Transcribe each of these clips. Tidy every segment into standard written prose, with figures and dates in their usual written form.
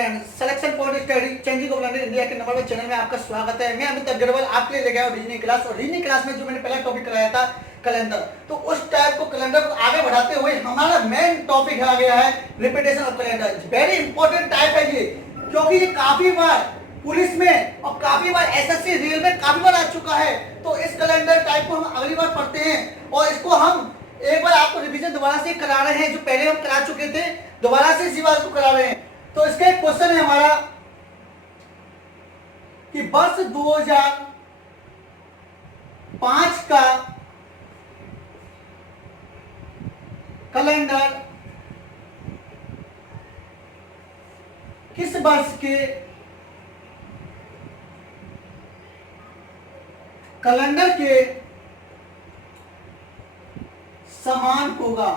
Friends, selection point study changing of language India के number one channel में आपका स्वागत है। मैं अमित अग्रवाल आपके लिए लेके आया हूं रीजनिंग क्लास। और रीजनिंग क्लास में जो मैंने पहला टॉपिक कराया था कैलेंडर, तो उस टाइप को कैलेंडर को आगे बढ़ाते हुए हमारा मेन टॉपिक आ गया है repetition of calendar. Very important type है ये, क्योंकि ये काफी बार पुलिस में और काफी बार एसएससी रील में काफी बार आ चुका है। तो इस कैलेंडर टाइप को हम अगली बार पढ़ते हैं और इसको हम एक बार आपको रिवीजन दोबारा से करा रहे हैं। जो पहले हम करा चुके थे दोबारा से इसी बात को करा रहे हैं। तो इसका एक क्वेश्चन है हमारा कि वर्ष 2005 का कैलेंडर किस वर्ष के कैलेंडर के समान होगा।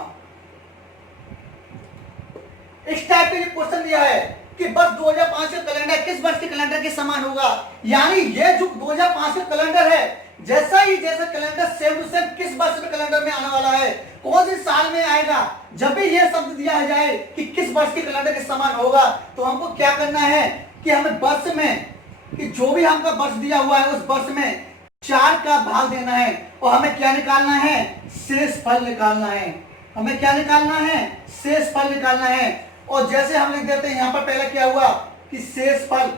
इस टाइप का क्वेश्चन दिया है कि वर्ष 2005 का कैलेंडर किस वर्ष के कैलेंडर के समान होगा। यानी ये जो 2005 का कैलेंडर है, जैसा कैलेंडर सेम टू सेम किस वर्ष के कैलेंडर में आने वाला है, कौन से साल में आएगा। जब भी ये शब्द दिया जाए कि किस वर्ष के कैलेंडर के समान होगा, तो हमको क्या करना है कि हमें वर्ष में कि जो भी हमका वर्ष दिया हुआ है उस वर्ष में 4 का भाग देना है और हमें क्या निकालना है, शेष फल निकालना है। हमें क्या निकालना है, शेष फल निकालना है। और जैसे हम लिख देते हैं, यहां पर पहले क्या हुआ कि शेष फल,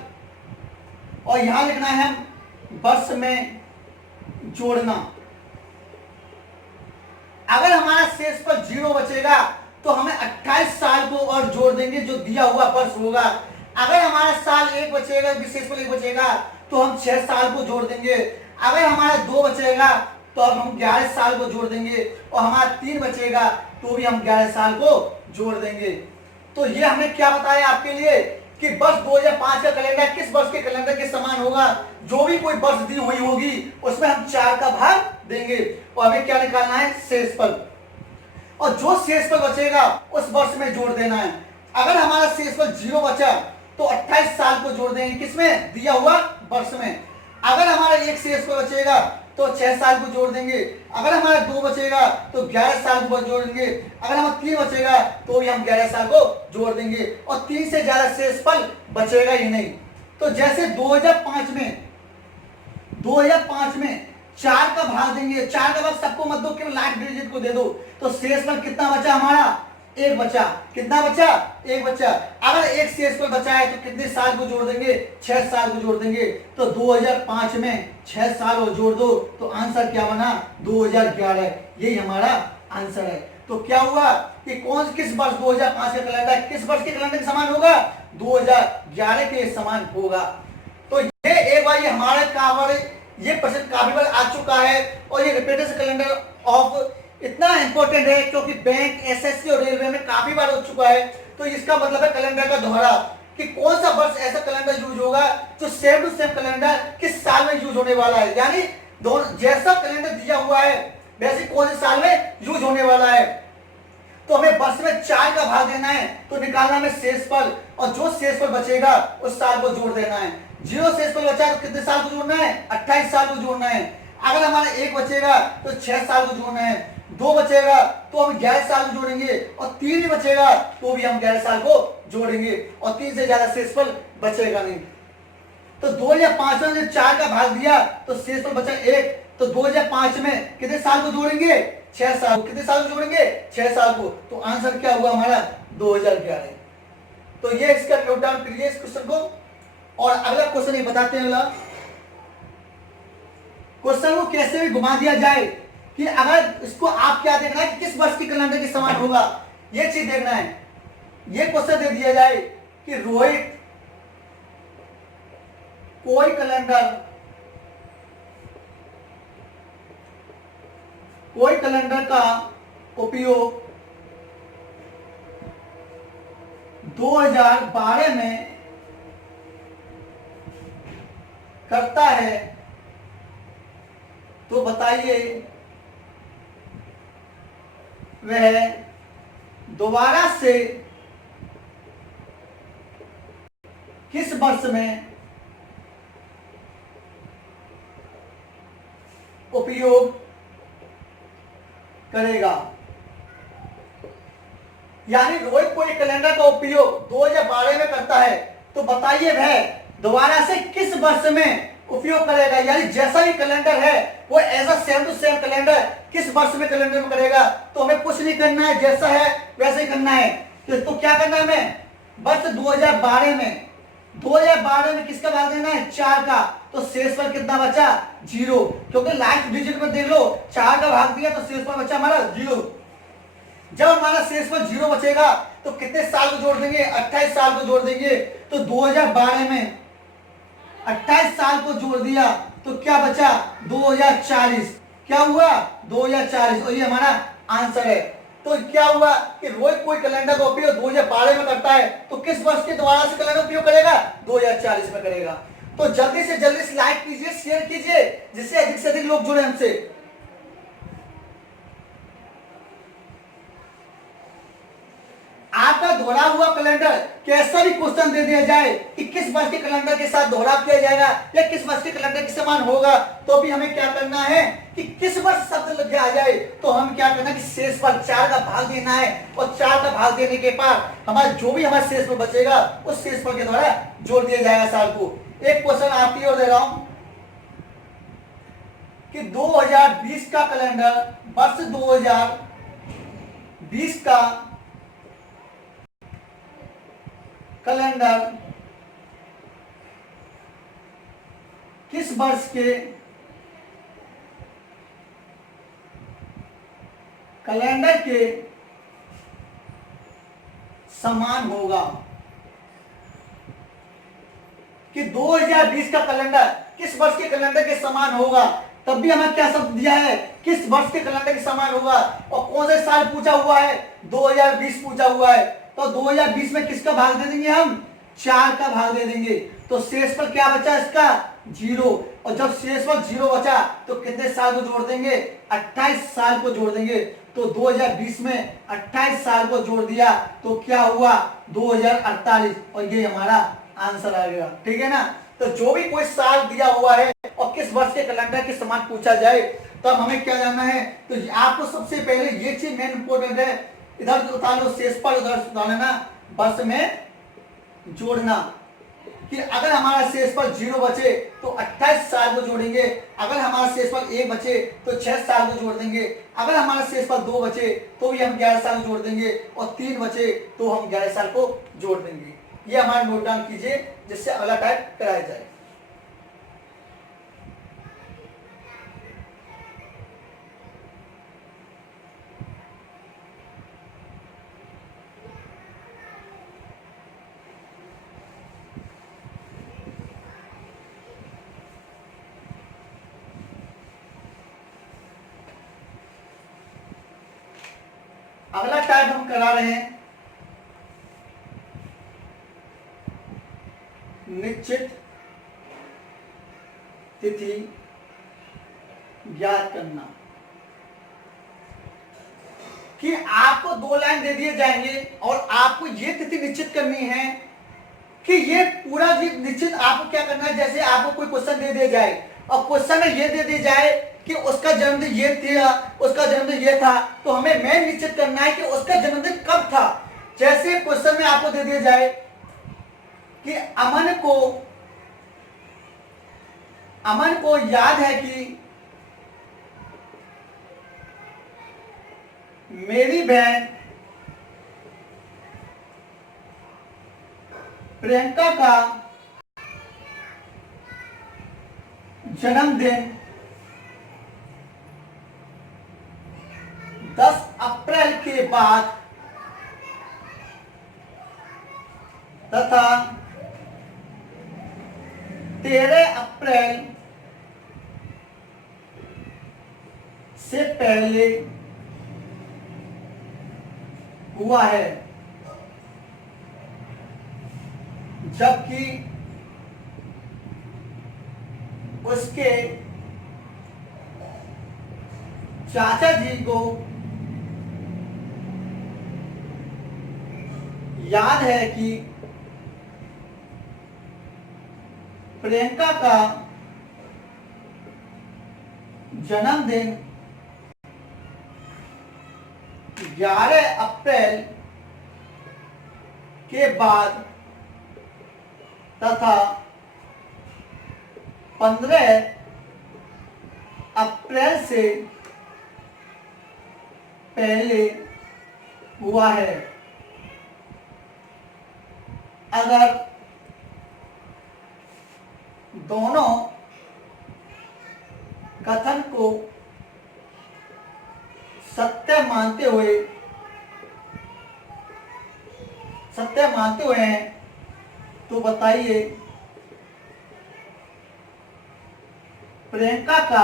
और यहां लिखना है हम वर्ष में जोड़ना। अगर हमारा शेष फल 0 बचेगा तो हमें 28 साल को और जोड़ देंगे जो दिया हुआ वर्ष होगा। अगर हमारा साल 1 बचेगा, शेष फल 1 बचेगा, तो हम 6 साल को जोड़ देंगे। अगर हमारा 2 बचेगा तो अब हम 11 साल को जोड़ देंगे, और हमारा 3 बचेगा तो भी हम 11 साल को जोड़ देंगे। तो ये हमने क्या बताया आपके लिए कि वर्ष 2005 का कैलेंडर किस वर्ष के कैलेंडर के समान होगा। जो भी कोई वर्ष दी हुई होगी उसमें हम 4 का भाग देंगे और हमें क्या निकालना है, शेष फल। और जो शेष फल बचेगा उस वर्ष में जोड़ देना है। अगर हमारा शेष फल 0 बचा तो 28 साल को जोड़ देंगे, किसमें, दिया हुआ वर्ष में। अगर हमारा 1 शेष फल बचेगा तो 6 साल को जोड़ देंगे। अगर हमारा 2 बचेगा तो 11 साल को जोड़ देंगे। अगर हमारा 3 बचेगा तो भी हम 11 साल को जोड़ देंगे, और 3 से ज्यादा शेष फल बचेगा ही नहीं। तो जैसे 2005 में 4 का भाग देंगे, 4 का भाग सबको मत दो, केवल लास्ट डिजिट को दे दो। तो शेष फल कितना बचा हमारा, 1 बचा। कितना बचा, 1 बचा। अगर 1 शेष फल बचा है तो कितने साल को जोड़ देंगे, 6 साल को जोड़ देंगे। तो 2005 में 6 साल और जोड़ दो तो आंसर क्या बना, 2011। यही हमारा आंसर है। तो क्या हुआ कि किस वर्ष 2005 का कैलेंडर किस वर्ष के कैलेंडर के समान होगा, 2011 के समान होगा। तो ये एक बार ये प्रश्न काफी बार आ चुका है, और ये रिपीटेशन कैलेंडर ऑफ इतना इंपॉर्टेंट है क्योंकि बैंक, एसएससी और रेलवे में काफी बार हो चुका है। तो इसका मतलब है कैलेंडर का दोहरा, कि कौन सा वर्ष ऐसा कैलेंडर यूज होगा जो सेम टू सेम कैलेंडर किस साल में यूज होने वाला है। यानी जैसा कैलेंडर दिया हुआ है वैसे कौन से साल में यूज होने वाला है। तो हमें वर्ष में 4 का भाग देना है, तो निकालना है शेष फल, और जो शेष फल बचेगा उस साल को जोड़ देना है। 0 शेष फल बचा तो कितने साल को जोड़ना है, 28 साल को जोड़ना है। अगर हमारा 1 बचेगा तो 6 साल को जोड़ना है। 2 बचेगा तो हम 11 साल को जोड़ेंगे, और 3 ही बचेगा तो भी हम 11 साल को जोड़ेंगे, और 3 से ज्यादा शेषफल बचेगा नहीं। तो 2005 में 4 का भाग दिया तो शेषफल बचा 1। तो 2005 में कितने साल को जोड़ेंगे, 6 साल। कितने साल को जोड़ेंगे, 6 साल को। तो आंसर क्या हुआ हमारा, 2011। तो ये इसका नोट डाउन करिए इस क्वेश्चन को। और अगला क्वेश्चन ये बताते हैं, अगला क्वेश्चन को कैसे भी घुमा दिया जाए कि अगर इसको आप क्या देखना है कि किस वर्ष के कैलेंडर के समान होगा, ये चीज देखना है। ये क्वेश्चन दे दिया जाए कि रोहित कोई कैलेंडर का उपयोग 2012 में करता है, तो बताइए वह दोबारा से किस वर्ष में उपयोग करेगा। यानी रोहित कोई कैलेंडर का उपयोग 2012 में करता है, तो बताइए वह दोबारा से किस वर्ष में उपयोग करेगा, यानी जैसा भी कैलेंडर है वो ऐसा सेम टू सेम कैलेंडर किस वर्ष में कैलेंडर में करेगा। तो हमें कुछ नहीं करना है, जैसा है वैसे ही करना है। तो क्या करना है हमें, वर्ष 2012 में 2012 में किसका भाग देना है, 4 का। तो शेषफल कितना बचा, 0, क्योंकि लास्ट डिजिट में देख लो 4 का भाग दिया तो शेषफल बचा हमारा 0। जब हमारा शेषफल 0 बचेगा तो कितने साल को जोड़ देंगे, 28 साल को जोड़ देंगे। तो 2012 में 28 साल को जोड़ दिया तो क्या बचा, 2040। क्या हुआ, 2040, और ये हमारा आंसर है। तो क्या हुआ कि रोज कोई कैलेंडर का उपयोग 2012 में करता है तो किस वर्ष के दोबारा से कैलेंडर उपयोग करेगा, 2040 में करेगा। तो जल्दी से जल्दी लाइक कीजिए, शेयर कीजिए, जिससे अधिक से अधिक लोग जुड़े हमसे। आपका दोहरा हुआ कैलेंडर कैसा भी क्वेश्चन दे दिया जाए कि किस वर्ष के कैलेंडर के साथ दोहराव किया जाएगा या किस वर्ष के कैलेंडर के समान होगा, तो भी हमें क्या करना है कि किस वर्ष शब्द लग आ जाए तो हम क्या करना है कि शेषफल 4 का भाग देना है, और 4 का भाग देने के बाद हमारा जो भी हमारा शेषफल बचेगा उस शेषफल के द्वारा जोड़ दिया जाएगा साल को। एक क्वेश्चन आपकी ओर दे रहा हूं कि 2020 का कैलेंडर, वर्ष 2020 का कैलेंडर किस वर्ष के कैलेंडर के समान होगा, कि 2020 का कैलेंडर किस वर्ष के कैलेंडर के समान होगा। तब भी हमें क्या शब्द दिया है, किस वर्ष के कैलेंडर के समान होगा, और कौन से साल पूछा हुआ है, 2020 पूछा हुआ है। तो 2020 में किसका भाग दे देंगे हम, 4 का भाग दे देंगे। तो शेषफल क्या बचा इसका, 0, और जब शेषफल 0 बचा तो कितने साल को जोड़ देंगे, 28 साल को जोड़ देंगे। तो 2020 में 28 साल को जोड़ दिया तो क्या हुआ, 2048, और ये हमारा आंसर आ गया। ठीक है ना। तो जो भी कोई साल दिया हुआ है और किस वर्ष के कैलेंडर के समान पूछा जाए तब हमें क्या जानना है, तो आपको सबसे पहले ये चीज मेन इंपोर्टेंट है, इधर उतार लो शेषफल, उधर उतार लेना, वर्ष में जोड़ना। कि अगर हमारा शेषफल 0 बचे तो 28 साल को जोड़ेंगे, अगर हमारा शेषफल 1 बचे तो 6 साल को जोड़ देंगे, अगर हमारा शेषफल 2 बचे तो भी हम 11 साल को जोड़ देंगे, और 3 बचे तो हम 11 साल को जोड़ देंगे। ये हमारा नोट डाउन कीजिए जिससे अगला टाइप कराया जाए। अगला टाइप हम करा रहे हैं निश्चित तिथि ज्ञात करना। कि आपको 2 लाइन दे दिए जाएंगे और आपको ये तिथि निश्चित करनी है कि ये पूरा निश्चित आपको क्या करना है। जैसे आपको कोई क्वेश्चन दे दिया जाए और क्वेश्चन में ये दे दिया जाए कि उसका जन्मदिन ये था, उसका जन्मदिन ये था, तो हमें मेन निश्चित करना है कि उसका जन्मदिन कब था। जैसे क्वेश्चन में आपको दे दिया जाए कि अमन को याद है कि मेरी बहन प्रियंका का जन्मदिन 10 अप्रैल के बाद तथा 13 अप्रैल से पहले हुआ है, जबकि उसके चाचा जी को याद है कि प्रियंका का जन्मदिन 11 अप्रैल के बाद तथा 15 अप्रैल से पहले हुआ है। अगर दोनों कथन को सत्य मानते हुए हैं तो बताइए प्रियंका का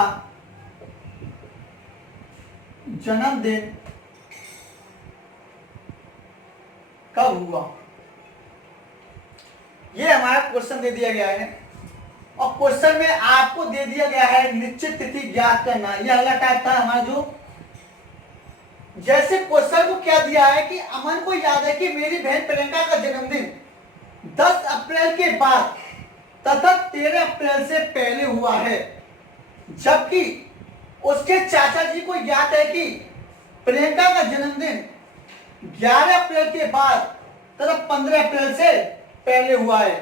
जन्मदिन कब हुआ। ये हमारा क्वेश्चन दे दिया गया है और क्वेश्चन में आपको दे दिया गया है निश्चित तिथि ज्ञात करना। यह अगला टाइप था हमारा जो जैसे क्वेश्चन को क्या दिया है कि अमन को याद है कि मेरी बहन प्रियंका का जन्मदिन 10 अप्रैल के बाद तथा 13 अप्रैल से पहले हुआ है, जबकि उसके चाचा जी को याद है कि प्रियंका का जन्मदिन 11 अप्रैल के बाद तथा 15 अप्रैल से पहले हुआ है।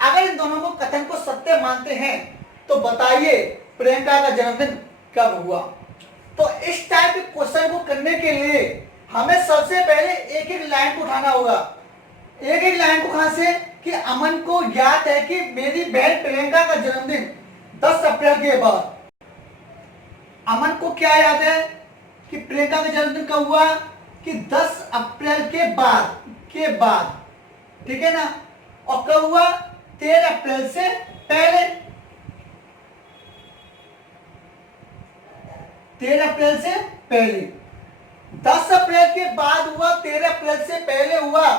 अगर इन दोनों को कथन को सत्य मानते हैं तो बताइए प्रियंका का जन्मदिन कब हुआ। तो इस टाइप के क्वेश्चन को करने के लिए हमें सबसे पहले एक एक लाइन को उठाना होगा। एक एक लाइन को कहां से कि अमन को याद है कि मेरी बहन प्रियंका का जन्मदिन 10 अप्रैल के बाद। अमन को क्या याद है कि प्रियंका का जन्मदिन कब हुआ कि 10 अप्रैल के बाद ठीक है ना। और कब हुआ 13 अप्रैल से पहले। 13 अप्रैल से पहले 10 अप्रैल के बाद हुआ 13 अप्रैल से पहले हुआ।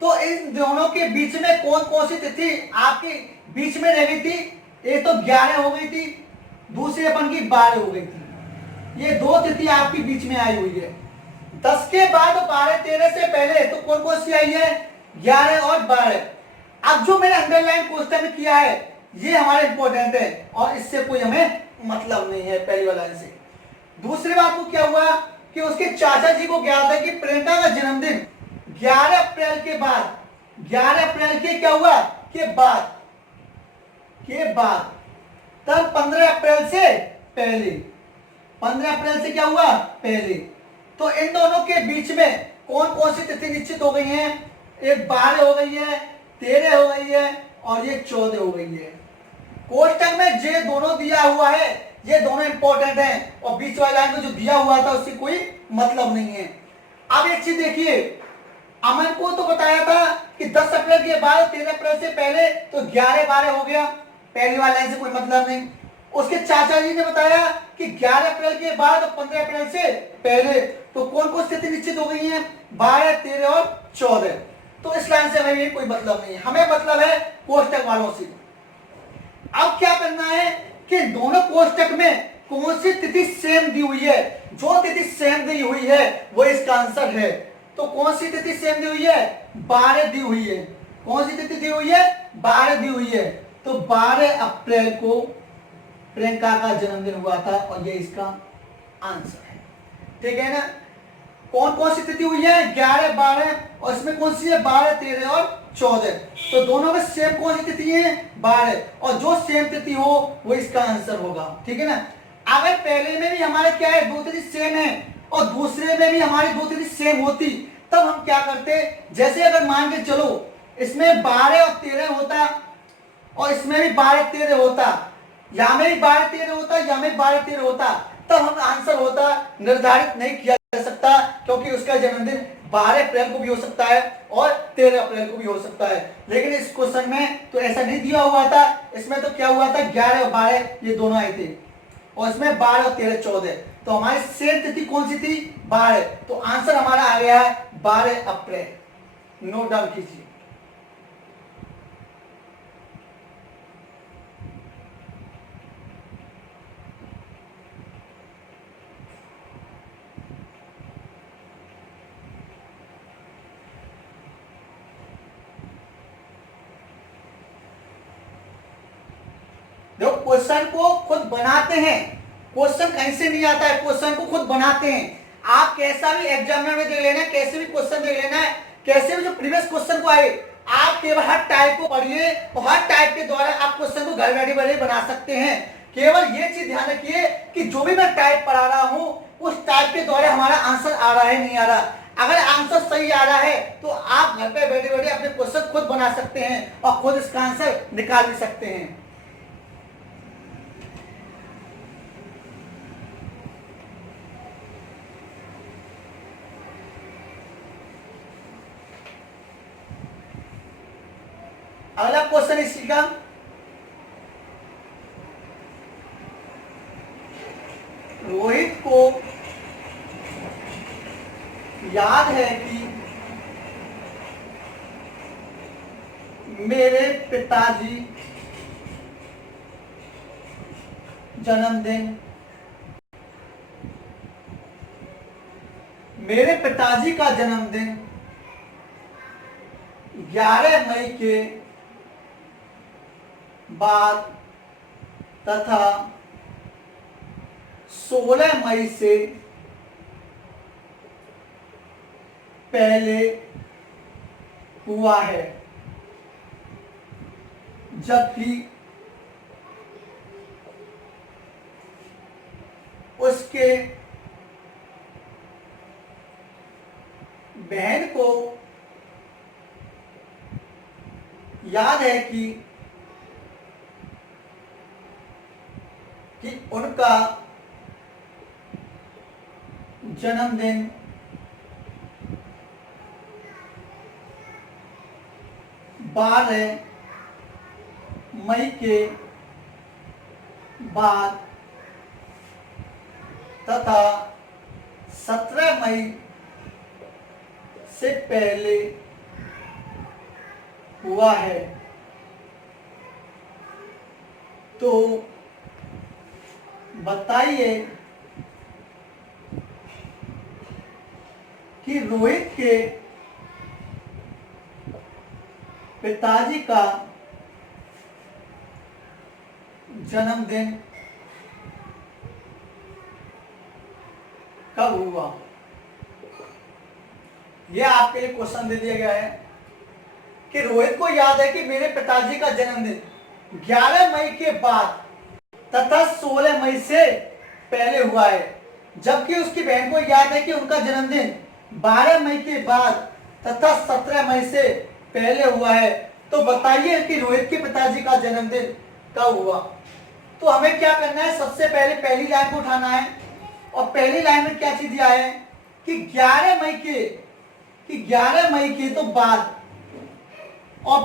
तो इन दोनों के बीच में कौन कौन सी तिथि आपकी बीच में रह गई थी। एक तो 11 हो गई थी, दूसरी अपन की 12 हो गई थी। ये दो तिथि आपकी बीच में आई हुई है। 10 के बाद 12 13 से पहले तो कौन कौन सी आई है 11 और 12। अब जो मैंने अंडरलाइन क्वेश्चन में किया है ये हमारे इंपॉर्टेंट है और इससे कोई हमें मतलब नहीं है पहली वाला से। दूसरी बात को क्या हुआ कि उसके चाचा जी को याद है कि प्रियंका का जन्मदिन 11 अप्रैल के बाद 11 अप्रैल के क्या हुआ के बाद तब 15 अप्रैल से पहले 15 अप्रैल से क्या हुआ पहले। तो इन दोनों के बीच में कौन कौन सी तिथि निश्चित हो गई हैं। एक 12 हो गई है, 13 हो गई है और ये 14 हो गई है। कोष्टक में जे दोनों दिया हुआ है ये दोनों इंपॉर्टेंट हैं और बीच वाली लाइन में जो दिया हुआ था उससे कोई मतलब नहीं है। अब एक चीज देखिए अमन को तो बताया था कि 10 अप्रैल के बाद 13 अप्रैल से पहले तो 11 12 हो गया, पहली वाली लाइन से कोई मतलब नहीं। उसके चाचा जी ने बताया कि 11 अप्रैल के बाद और 15 अप्रैल से पहले तो कौन कौन स्थिति निश्चित हो गई है 12 13 और 14। तो इस लाइन से हमें कोई मतलब नहीं है, हमें मतलब है कोष्टक वालों से। अब क्या करना है कि दोनों कोष्टक में कौन सी तिथि सेम दी हुई है। जो तिथि सेम दी हुई है वो इसका आंसर है। तो कौन सी तिथि सेम दी हुई है 12 दी हुई है। कौन सी तिथि दी हुई है 12 दी हुई है। तो 12 अप्रैल को प्रियंका का जन्मदिन हुआ था और ये इसका आंसर है। ठीक है ना। कौन कौन सी तिथि हुई है 11 12 और इसमें कौन सी है 12 13 और 14। तो दोनों में सेम कौन सी तिथि है 12 और जो सेम तिथि हो वो इसका आंसर होगा। ठीक है ना। अगर पहले में भी हमारे क्या है दो तिथि सेम है और दूसरे में भी हमारी दो तिथि सेम होती तब हम क्या करते। जैसे अगर मान के चलो इसमें 12 और 13 होता और इसमें भी 12 13 होता, यहाँ में भी 12 13 होता, यहाँ में 12 13 होता, तब हम आंसर होता निर्धारित नहीं किया जा सकता क्योंकि उसका जन्मदिन 12 अप्रैल को भी हो सकता है और 13 अप्रैल को भी हो सकता है। लेकिन इस क्वेश्चन में तो ऐसा नहीं दिया हुआ था। इसमें तो क्या हुआ था 11 और 12 ये दोनों आए थे और इसमें 12 और 13 14। तो हमारी सेम तिथि कौन सी थी 12। तो आंसर हमारा आ गया है 12 अप्रैल। नोट डाउन कीजिए। देखो क्वेश्चन को खुद बनाते हैं, क्वेश्चन कहीं से नहीं आता है, क्वेश्चन को खुद बनाते हैं। आप कैसा भी एग्जामिनर में देख लेना, कैसे भी क्वेश्चन देख लेना है, कैसे भी जो प्रीवियस क्वेश्चन को आए आप केवल हर टाइप को पढ़िए और हर टाइप के द्वारा आप क्वेश्चन को घर बैठे बैठे बना सकते हैं। केवल ये चीज ध्यान रखिए कि जो भी मैं टाइप पढ़ा रहा हूं उस टाइप के द्वारा हमारा आंसर आ रहा है नहीं आ रहा। अगर आंसर सही आ रहा है तो आप घर पे बैठे बैठे अपने क्वेश्चन खुद बना सकते हैं और खुद इसका आंसर निकाल भी सकते हैं। अगला क्वेश्चन इसी का, रोहित को याद है कि मेरे पिताजी जन्मदिन, मेरे पिताजी का जन्मदिन 11 मई के बाद तथा 16 मई से पहले हुआ है, जबकि उसके बहन को याद है कि उनका जन्मदिन 12 मई के बाद तथा 17 मई से पहले हुआ है। तो बताइए कि रोहित के पिताजी का जन्मदिन कब हुआ। यह आपके लिए क्वेश्चन दे दिया गया है कि रोहित को याद है कि मेरे पिताजी का जन्मदिन 11 मई के बाद तथा 16 मई से पहले हुआ है, जबकि उसकी बहन को याद है कि उनका जन्मदिन 12 मई के बाद तथा 17 मई से पहले हुआ है। तो बताइए कि रोहित के पिताजी का जन्मदिन कब हुआ। तो हमें क्या करना है, सबसे पहले पहली लाइन को उठाना है और पहली लाइन में क्या चीज दिया है कि 11 मई के तो बाद, और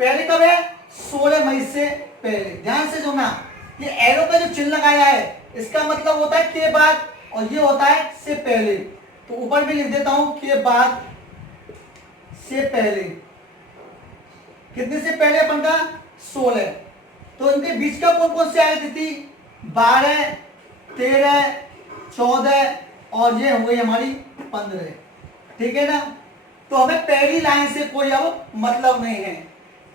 पहले कब है 16 मई से पहले। ध्यान से सुनना, ये एरो का जो चिन्ह लगाया है इसका मतलब होता है के बाद और ये होता है से पहले। तो ऊपर भी लिख देता हूं के बाद से पहले। कितने से पहले अपन का 16। तो इनके बीच का कौन कौन से आए तिथि 12, 13, 14 और ये हुई हमारी 15। ठीक है ना। तो हमें पहली लाइन से कोई अब मतलब नहीं है।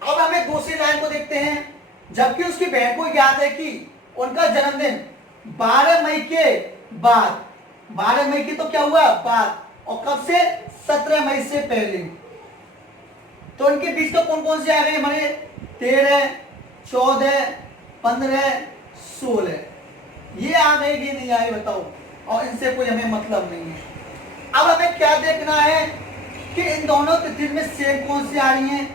अब हमें दूसरी लाइन को देखते हैं। जबकि उसकी बहन को याद है कि उनका जन्मदिन 12 मई के बाद, 12 मई की तो क्या हुआ बाद, और कब से 17 मई से पहले। तो उनके बीच तो कौन कौन से आ गए हमारे 13, 14, 15, 16। ये आ गए कि नहीं आए बताओ, और इनसे कोई हमें मतलब नहीं है। अब हमें क्या देखना है कि इन दोनों तिथि में सेम कौन सी आ रही है।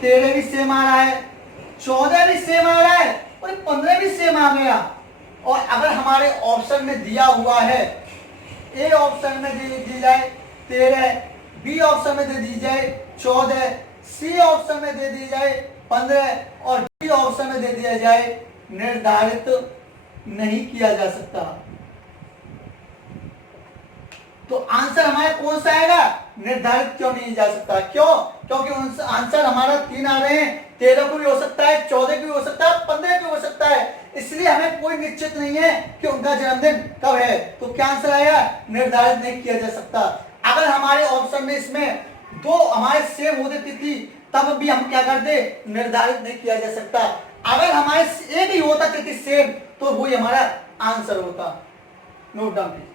13 भी सेम आ रहा है, 14 भी सेम आ रहा है और 15 भी सेम आ गया। और अगर हमारे ऑप्शन में दिया हुआ है, ए ऑप्शन में दी जाए 13, बी ऑप्शन में दे दी जाए 14, सी ऑप्शन में दे दी जाए 15 और डी ऑप्शन में दे दिया जाए निर्धारित नहीं किया जा सकता। तो आंसर हमारा कौन सा आएगा, निर्धारित क्यों नहीं जा सकता। क्यों, क्योंकि आंसर हमारा 3 आ रहे हैं। 13 को भी हो सकता है, 14 को भी हो सकता है, 15 को भी हो सकता है। इसलिए हमें कोई निश्चित नहीं है कि उनका जन्मदिन कब है। तो क्या आंसर आएगा, निर्धारित नहीं किया जा सकता। अगर हमारे ऑप्शन में इसमें दो हमारे सेम होते तिथि तब भी हम क्या करते, निर्धारित नहीं किया जा सकता। अगर हमारे एक ही होता तिथि सेम तो वही हमारा आंसर होता। नोट डाउन कीजिए।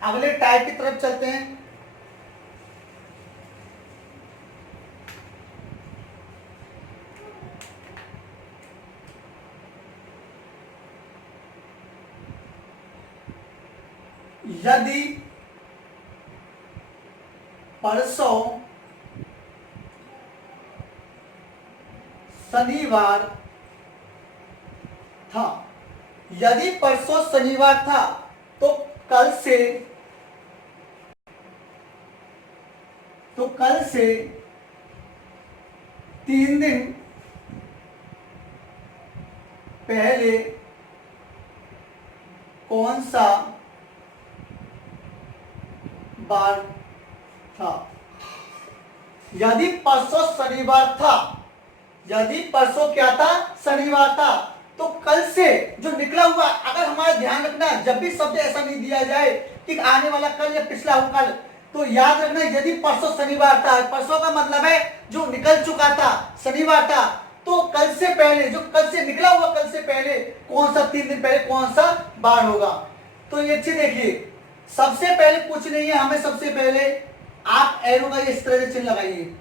अगले टाइप की तरफ चलते हैं। यदि परसों शनिवार था, यदि परसों शनिवार था तो कल से 3 दिन पहले कौन सा बार था। यदि परसों शनिवार था, यदि परसों क्या था, शनिवार था, तो कल से जो निकला हुआ, अगर हमारा ध्यान रखना जब भी शब्द ऐसा नहीं दिया जाए कि आने वाला कल या पिछला हो कल, तो याद रखना यदि परसों शनिवार था, परसों का मतलब है जो निकल चुका था, शनिवार था, तो कल से पहले, जो कल से निकला हुआ, कल से पहले कौन सा 3 दिन पहले कौन सा बार होगा। तो ये अच्छी देखिए, सबसे पहले कुछ नहीं है, हमें सबसे पहले आप एरो का इस तरह से चिन्ह लगाइए।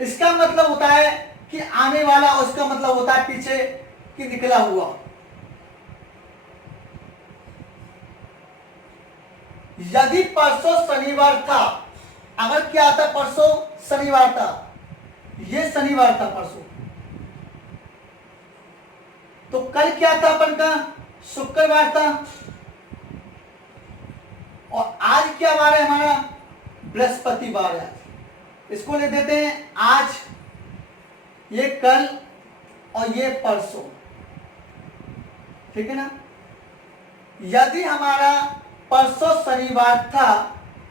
इसका मतलब होता है कि आने वाला, उसका मतलब होता है पीछे कि निकला हुआ। यदि परसों शनिवार था, अगर क्या था, परसों शनिवार था, ये शनिवार था परसों, तो कल क्या था अपन का, शुक्रवार था, और आज क्या बार है हमारा, बृहस्पतिवार है। इसको ले देते हैं आज, ये कल और ये परसों, ठीक है ना। यदि हमारा परसों शनिवार था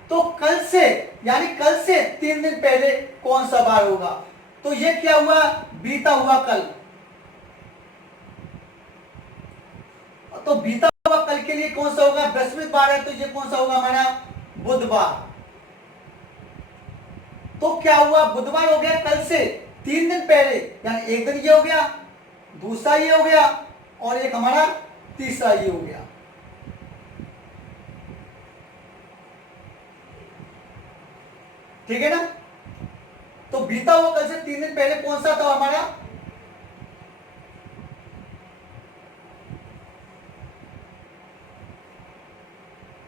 तो कल से, यानी कल से 3 दिन पहले कौन सा बार होगा। तो ये क्या हुआ, बीता हुआ कल। तो बीता हुआ कल के लिए कौन सा होगा, बृहस्पतिवार है, तो ये कौन सा होगा हमारा, बुधवार। तो क्या हुआ, बुधवार हो गया कल से 3 दिन पहले, यानी एक दिन ये हो गया, दूसरा ये हो गया, और एक हमारा तीसरा ये हो गया। ठीक है ना। तो बीता हुआ कल से 3 दिन पहले कौन सा था हमारा,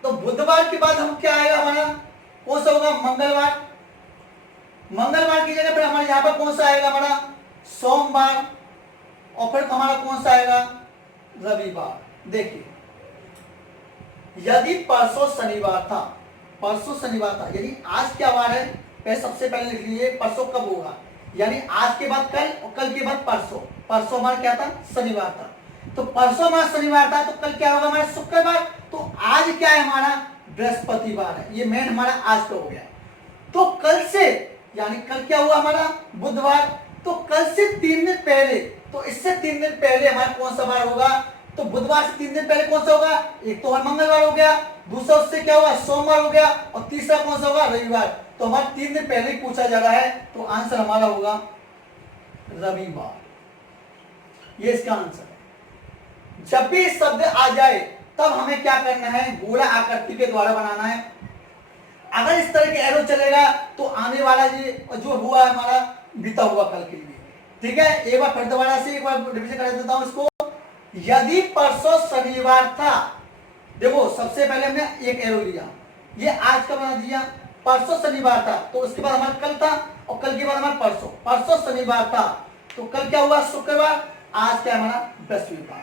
तो बुधवार के बाद हम क्या आएगा हमारा, कौन सा होगा, मंगलवार। मंगलवार की जगह पर हमारे यहां पर कौन सा आएगा हमारा, सोमवार, और फिर हमारा कौन सा आएगा, रविवार। देखिए, यदि परसों शनिवार था, परसों शनिवार था, यानी आज क्या वार है, पहले सबसे पहले लिख लीजिए परसों कब होगा, यानी आज के बाद कल और कल के बाद परसों। परसों हमारा क्या था, शनिवार था, तो परसों हमारा शनिवार था, तो कल क्या होगा हमारा, शुक्रवार। तो आज क्या है हमारा, बृहस्पतिवार है। ये मेन हमारा आज का हो गया। तो कल से, यानी कल क्या हुआ हमारा, बुधवार, तो कल से 3 दिन पहले, तो इससे 3 दिन पहले हमारा कौन सा बार होगा, तो बुधवार से 3 दिन पहले कौन सा होगा, एक तो मंगलवार हो गया, दूसरा उससे क्या होगा, सोमवार हो गया, और तीसरा कौन सा होगा, रविवार। तो हमारा 3 दिन पहले ही पूछा जा रहा है, तो आंसर हमारा होगा रविवार। ये इसका आंसर है। जब भी शब्द आ जाए तब हमें क्या करना है, गोला आकृति के द्वारा बनाना है। अगर इस तरह के एरो चलेगा तो आने वाला ये जो हुआ हमारा बीता हुआ कल के लिए। ठीक है, एक बार फिर दोबारा से एक बार रिवीजन करा देता हूं इसको। यदि परसों शनिवार था, देखो सबसे पहले हमने एक एरो लिया, ये आज का बना दिया, परसों शनिवार था, तो उसके बाद हमारा कल था, और कल के बाद हमारा परसों, परसों शनिवार था, तो कल क्या हुआ, शुक्रवार, आज क्या हमारा, बृहस्पतिवार।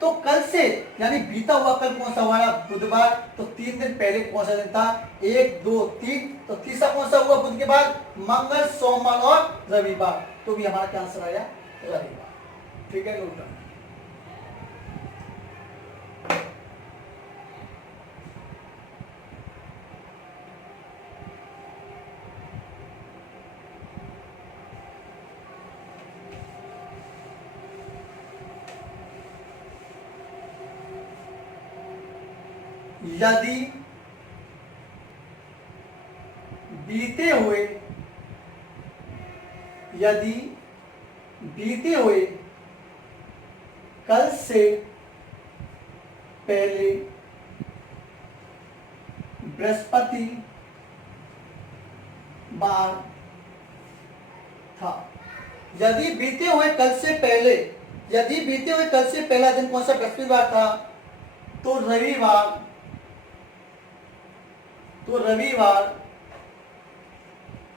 तो कल से, यानी बीता हुआ कल कौन सा हमारा, बुधवार, तो 3 दिन पहले कौन सा दिन था, 1 2 3, तो तीसरा कौन सा हुआ बुध के बाद, मंगल, सोमवार और रविवार। तो भी हमारा क्या आंसर आया, रविवार। ठीक है, नोट। यदि बीते हुए, यदि बीते हुए कल से पहले बृहस्पति बार था। यदि बीते हुए कल से पहले, यदि बीते हुए कल से पहला दिन कौन सा बृहस्पतिवार था, तो रविवार, तो रविवार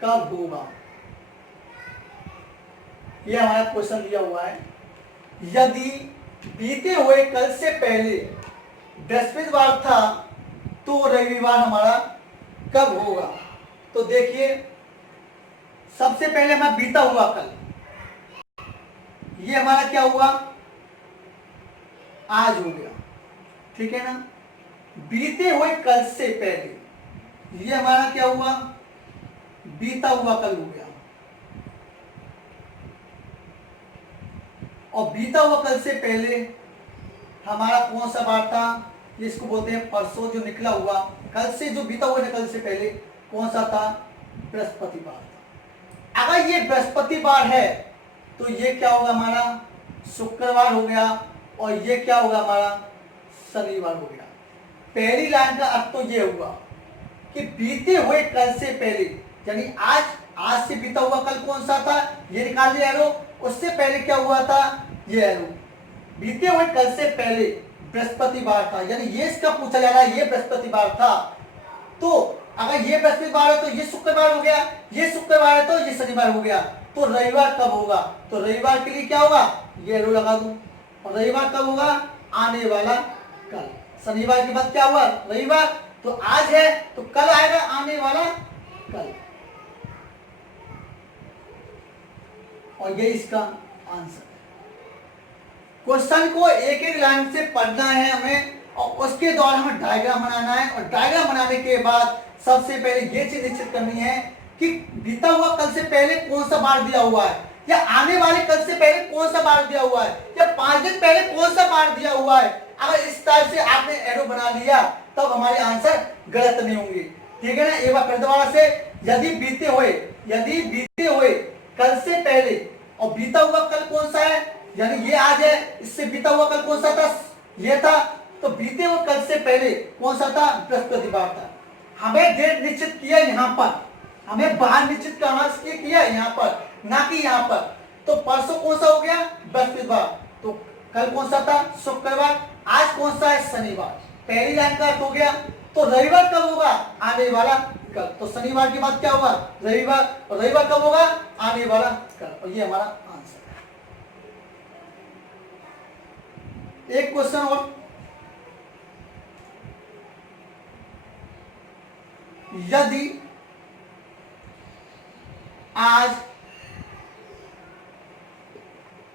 कब होगा? यह हमारा क्वेश्चन दिया हुआ है। यदि बीते हुए कल से पहले बृहस्पतिवार था तो रविवार हमारा कब होगा? तो देखिए, सबसे पहले हमारा बीता हुआ कल, ये हमारा क्या हुआ? आज हो गया, ठीक है ना। बीते हुए कल से पहले ये हमारा क्या हुआ? बीता हुआ कल हो गया। और बीता हुआ कल से पहले हमारा कौन सा बार था? इसको बोलते हैं परसों जो निकला हुआ, कल से जो बीता हुआ कल से पहले कौन सा था? बृहस्पतिवार था। अगर ये बृहस्पतिवार है तो ये क्या होगा? हमारा शुक्रवार हो गया, और ये क्या होगा? हमारा शनिवार हो गया। पहली लाइन का अर्थ तो ये हुआ कि बीते हुए कल से पहले, यानी आज से बीता हुआ कल कौन सा था? ये निकाल लिया एरो। उससे पहले क्या हुआ था? ये एरो। बीते हुए कल से पहले बृहस्पतिवार था, यानी ये इसका पूछा जा रहा है, ये बृहस्पतिवार था। तो अगर ये बृहस्पतिवार है तो ये शुक्रवार हो गया, ये शुक्रवार है तो ये शनिवार हो गया। तो रविवार कब होगा? तो रविवार के लिए क्या होगा? ये एरो लगा दूं। और रविवार कब होगा? आने वाला कल। शनिवार के बाद क्या हुआ? रविवार। तो आज है तो कल आएगा आने वाला कल। और ये इसका आंसर है। क्वेश्चन को एक एक लाइन से पढ़ना है हमें, और उसके द्वारा हमें डायग्राम बनाना है। और डायग्राम बनाने के बाद सबसे पहले ये चीज निश्चित करनी है कि बीता हुआ कल से पहले कौन सा बार दिया हुआ है, या आने वाले कल से पहले कौन सा बार दिया हुआ है, या 5 दिन पहले कौन सा बार दिया हुआ है। अगर इस तरह से आपने एरो बना लिया तब हमारे आंसर गलत नहीं होंगे, ठीक है ना। एक बार फिर दोबारा से, यदि बीते हुए कल से पहले, और बीता हुआ कल कौन सा है? यानी ये आज है, इससे बीता हुआ कल कौन सा था? ये था। तो बीते हुए कल से पहले कौन सा था? बृहस्पतिवार था। हमें डेट निश्चित किया यहाँ पर, हमें बार निश्चित करना किया यहाँ पर, ना कि यहाँ पर। तो परसों कौन सा हो गया? बृहस्पतिवार। तो कल कौन सा था? शुक्रवार। आज कौन सा है? शनिवार। पहली लाइन का अर्थ हो गया। तो रविवार कब होगा? आने वाला कल। तो शनिवार के बाद क्या होगा? रविवार। और रविवार कब होगा? आने वाला कल। और ये हमारा आंसर है। एक क्वेश्चन और, यदि आज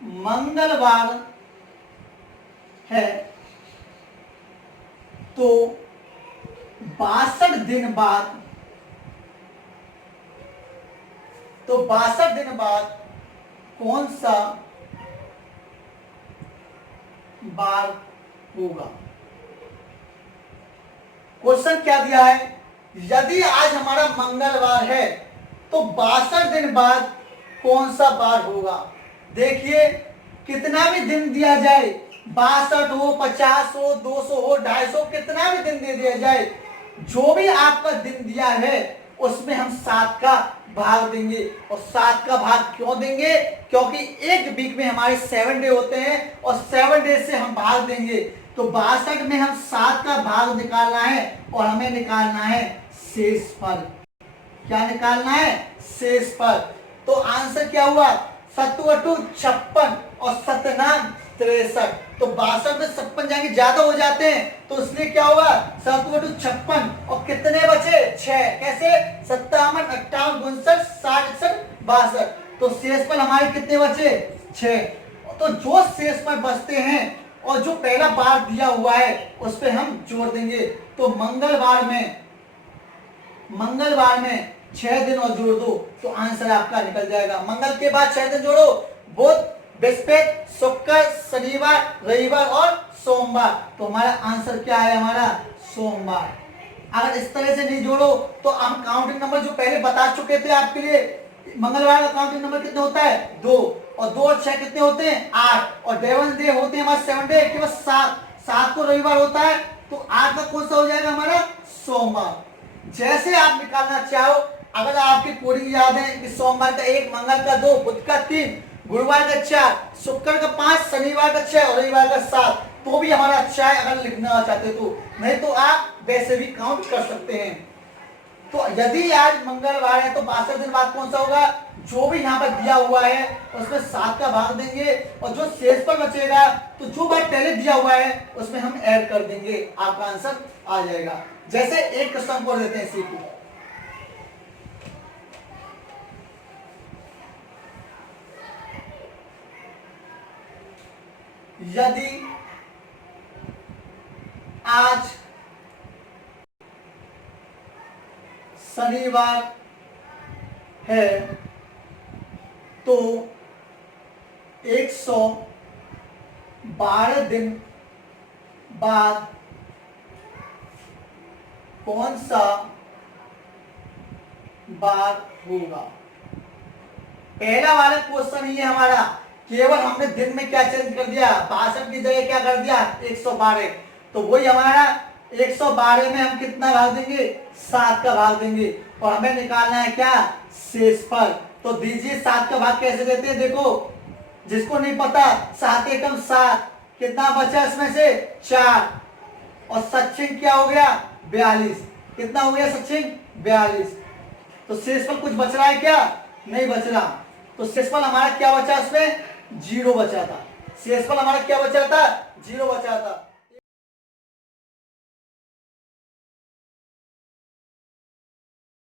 मंगलवार है तो 62 दिन बाद, तो 62 दिन बाद कौन सा बार होगा? क्वेश्चन क्या दिया है? यदि आज हमारा मंगलवार है तो 62 दिन बाद कौन सा बार होगा? देखिए, कितना भी दिन दिया जाए, 62 हो, 50 हो, 200 हो, 250, कितना भी दिन दे दिया जाए, जो भी आपका दिन दिया है उसमें हम 7 का भाग देंगे। और 7 का भाग क्यों देंगे? क्योंकि एक वीक में हमारे 7 डे होते हैं, और 7 डे से हम भाग देंगे। तो 62 में हम 7 का भाग निकालना है, और हमें निकालना है शेष फल। क्या निकालना है? शेष फल। तो आंसर क्या हुआ? 7 56 और 7 63। तो 62 में 56 जाएंगे, ज्यादा हो जाते हैं, तो इसलिए क्या होगा? 7 56। और कितने बचे? 6। कैसे? 57 58 59 60 61 62। तो शेषफल हमारे कितने बचे? 6। तो जो शेषफल बचते हैं और जो पहला बार दिया हुआ है उस पर हम जोड़ देंगे। तो मंगलवार में 6 दिन और जोड़ दो तो आंसर आपका निकल जाएगा। मंगल के बाद 6 दिन जोड़ो, बुध, बृहस्पति, शुक्र, शनिवार, रविवार और सोमवार। तो हमारा आंसर क्या है? हमारा सोमवार। अगर इस तरह से नहीं जोड़ो तो हम काउंटिंग नंबर जो पहले बता चुके थे आपके लिए, मंगलवार का काउंटिंग नंबर कितने होता है? 2, और 2 और 6 कितने होते हैं? 8। और 7 डे होते हैं हमारे 7 डे के बाद 7 को रविवार होता है, तो 8 का कौन सा हो जाएगा? हमारा सोमवार। जैसे आप निकालना चाहो, अगर आपकी कोडिंग याद है कि सोमवार का 1, मंगल का 2, बुध का 3, गुरुवार का 4, शुक्र का 5, शनिवार का 6 और रविवार का 7, तो भी हमारा अच्छा है अगर लिखना चाहते तो, नहीं तो आप वैसे भी काउंट कर सकते हैं। तो यदि आज मंगलवार है तो 62 दिन बाद कौन सा होगा, जो भी यहाँ पर दिया हुआ है उसमें 7 का भाग देंगे और जो शेष पर बचेगा तो जो बार पहले दिया हुआ है उसमें हम ऐड कर देंगे, आपका आंसर आ जाएगा। जैसे एक क्वेश्चन को देते हैं सी को, यदि आज शनिवार है तो 112 दिन बाद कौन सा बार होगा। पहला वाला क्वेश्चन ही है हमारा, केवल हमने दिन में क्या चेंज कर दिया, 62 की जगह क्या कर दिया 112, तो वही हमारा 112 में हम कितना भाग देंगे, 7 का भाग देंगे और हमें निकालना है क्या, शेषफल। तो दीजिए 7 का भाग कैसे देते हैं, देखो जिसको नहीं पता 7 एकम 7, कितना बचा इसमें से 4 और सचिन क्या हो गया 42, कितना हो गया सचिन 42। तो शेषफल कुछ बच रहा है क्या, नहीं बच रहा, तो शेषफल हमारा क्या बचा, उसमें 0 बचा था, शेषफल हमारा क्या बचा था 0 बचा था।